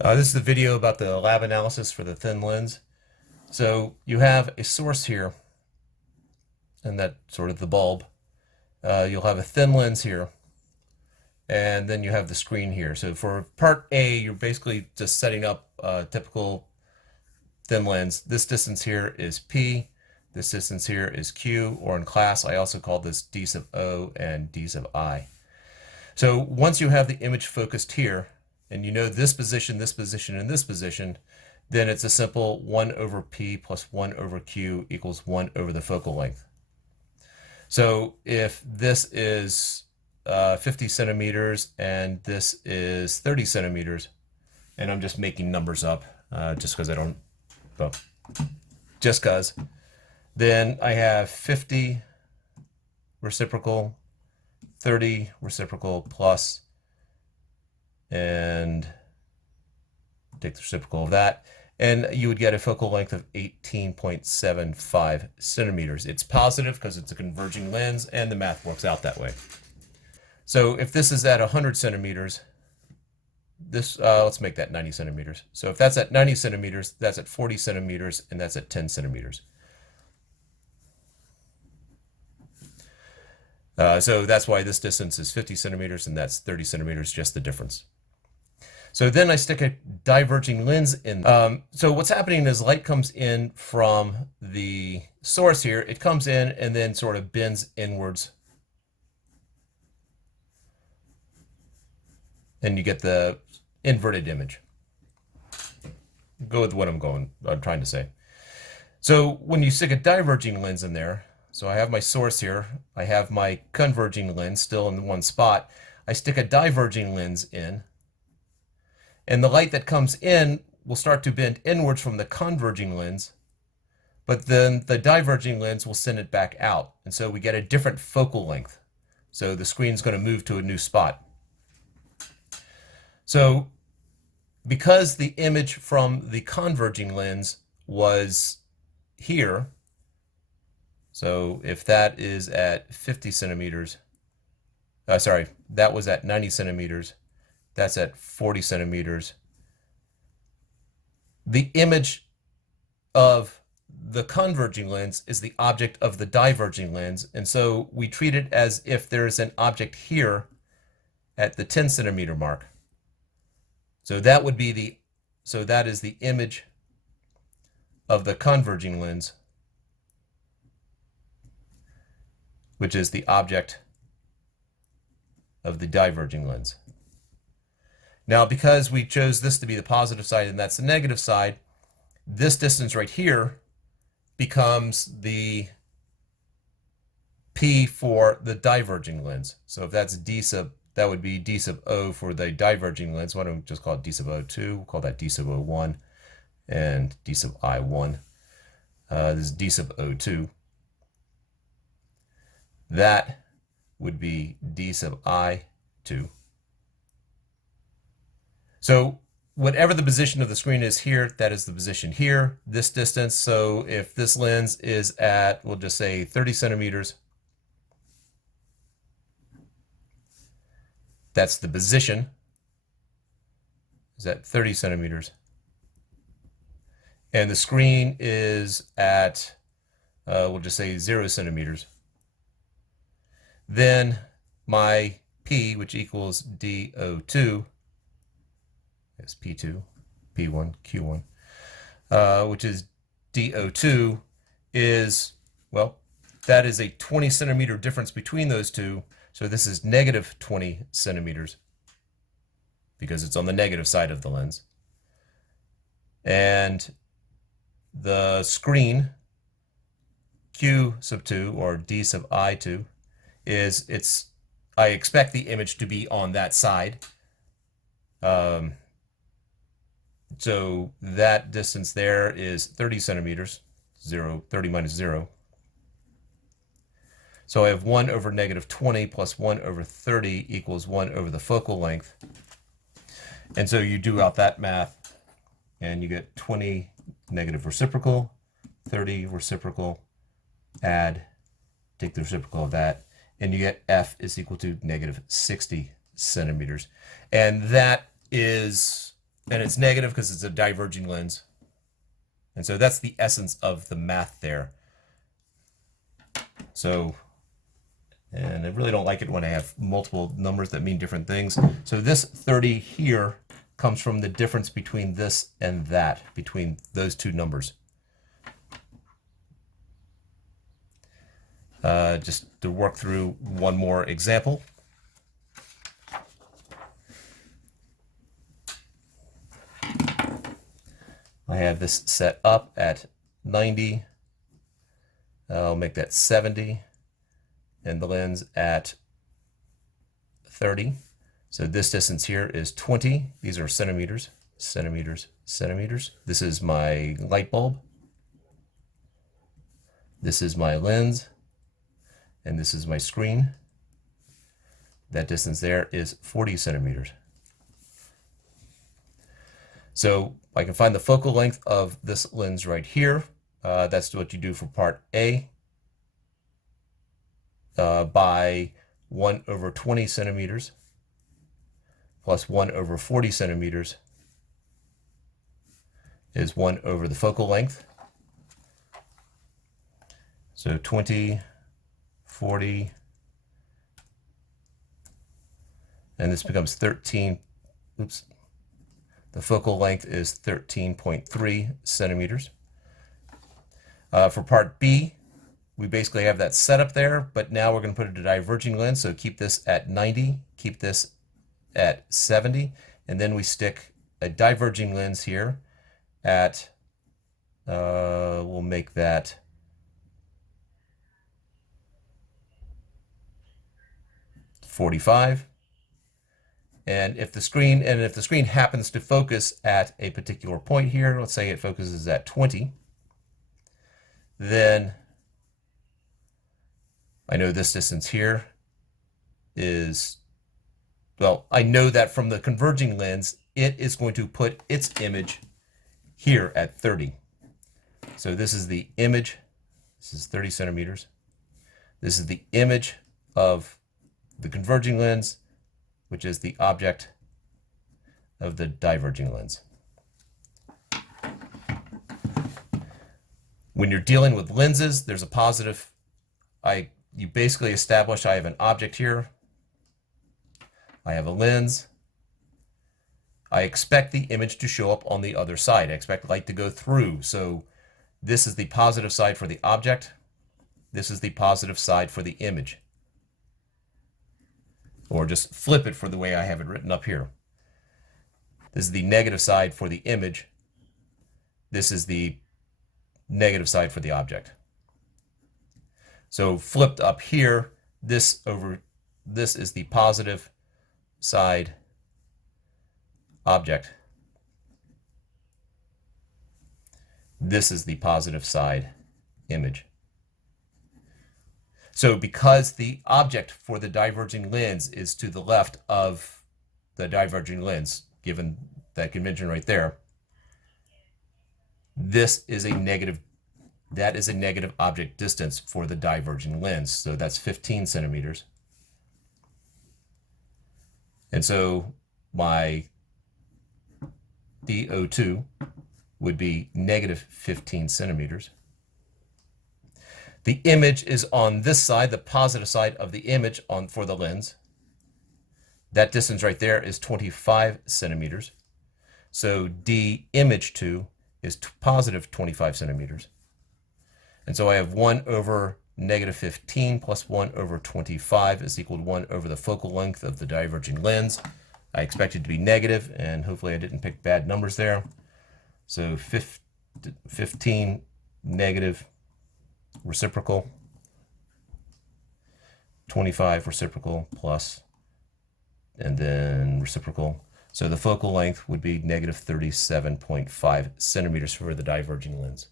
This is the video about the lab analysis for the thin lens. So you have a source here, and that's sort of the bulb. You'll have a thin lens here, and then you have the screen here. So for part A, you're basically just setting up a typical thin lens. This distance here is P. This distance here is Q, or in class, I also call this D sub O and D sub I. So once you have the image focused here, and you know this position, and this position, then it's a simple 1 over P plus 1 over Q equals 1 over the focal length. So if this is 50 centimeters and this is 30 centimeters, and I'm just making numbers up just because I don't, well, just because, then I have 50 reciprocal, 30 reciprocal plus, and take the reciprocal of that, and you would get a focal length of 18.75 centimeters. It's positive because it's a converging lens, and the math works out that way. So if this is at 100 centimeters, this let's make that 90 centimeters. So if that's at 90 centimeters, that's at 40 centimeters, and that's at 10 centimeters. So that's why this distance is 50 centimeters, and that's 30 centimeters, just the difference. So then I stick a diverging lens in. So what's happening is light comes in from the source here. It comes in and then sort of bends inwards. And you get the inverted image. Go with what I'm trying to say. So when you stick a diverging lens in there, so I have my source here, I have my converging lens still in one spot, I stick a diverging lens in, and the light that comes in will start to bend inwards from the converging lens, but then the diverging lens will send it back out. And so we get a different focal length. So the screen's going to move to a new spot. So because the image from the converging lens was here, so if that is at 50 centimeters, that was at 90 centimeters, that's at 40 centimeters. The image of the converging lens is the object of the diverging lens, and so we treat it as if there is an object here at the 10 centimeter mark. So that would be that is the image of the converging lens, which is the object of the diverging lens. Now, because we chose this to be the positive side and that's the negative side, this distance right here becomes the P for the diverging lens. So if that's D sub, that would be D sub O for the diverging lens. Why don't we just call it D sub O2? We'll call that D sub O1 and D sub I1. This is D sub O2. That would be D sub I2. So whatever the position of the screen is here, that is the position here, this distance. So if this lens is at, we'll just say 30 centimeters, that's the position, is at 30 centimeters. And the screen is at, we'll just say 0 centimeters. Then my P, which equals DO2, is P2, P1, Q1, which is DO2, is, well, that is a 20 centimeter difference between those two. So this is negative 20 centimeters because it's on the negative side of the lens. And the screen, Q sub 2 or D sub I2, is I expect the image to be on that side. So that distance there is 30 centimeters, 30 minus 0. So I have 1 over negative 20 plus 1 over 30 equals 1 over the focal length. And so you do out that math, and you get 20 negative reciprocal, 30 reciprocal, add, take the reciprocal of that, and you get F is equal to negative 60 centimeters. And that is And it's negative because it's a diverging lens. And so that's the essence of the math there. So, and I really don't like it when I have multiple numbers that mean different things. So this 30 here comes from the difference between this and that, between those two numbers. Just to work through one more example. I have this set up at 90. I'll make that 70, and the lens at 30. So this distance here is 20. These are centimeters, centimeters, centimeters. This is my light bulb. This is my lens, and this is my screen. That distance there is 40 centimeters. So I can find the focal length of this lens right here. That's what you do for part A by 1 over 20 centimeters plus 1 over 40 centimeters is 1 over the focal length. So 20, 40, and this becomes 13, oops. The focal length is 13.3 centimeters. For part B, we basically have that set up there, but now we're going to put it a diverging lens. So keep this at 90, keep this at 70, and then we stick a diverging lens here at, we'll make that 45. And if the screen happens to focus at a particular point here, let's say it focuses at 20, then I know this distance here is, well, I know that from the converging lens, it is going to put its image here at 30. So this is the image. This is 30 centimeters. This is the image of the converging lens, which is the object of the diverging lens. When you're dealing with lenses, there's a positive. You basically establish I have an object here. I have a lens. I expect the image to show up on the other side. I expect light to go through. So this is the positive side for the object. This is the positive side for the image. Or just flip it for the way I have it written up here. This is the negative side for the image. This is the negative side for the object. So flipped up here, this is the positive side object. This is the positive side image. So because the object for the diverging lens is to the left of the diverging lens, given that convention right there, this is a negative, that is a negative object distance for the diverging lens. So that's 15 centimeters. And so my V02 would be negative 15 centimeters. The image is on this side, the positive side of the image for the lens. That distance right there is 25 centimeters. So D image 2 is positive 25 centimeters. And so I have 1 over negative 15 plus 1 over 25 is equal to 1 over the focal length of the diverging lens. I expect it to be negative, and hopefully I didn't pick bad numbers there. So 15 negative reciprocal, 25 reciprocal plus, and then reciprocal. So the focal length would be negative 37.5 centimeters for the diverging lens.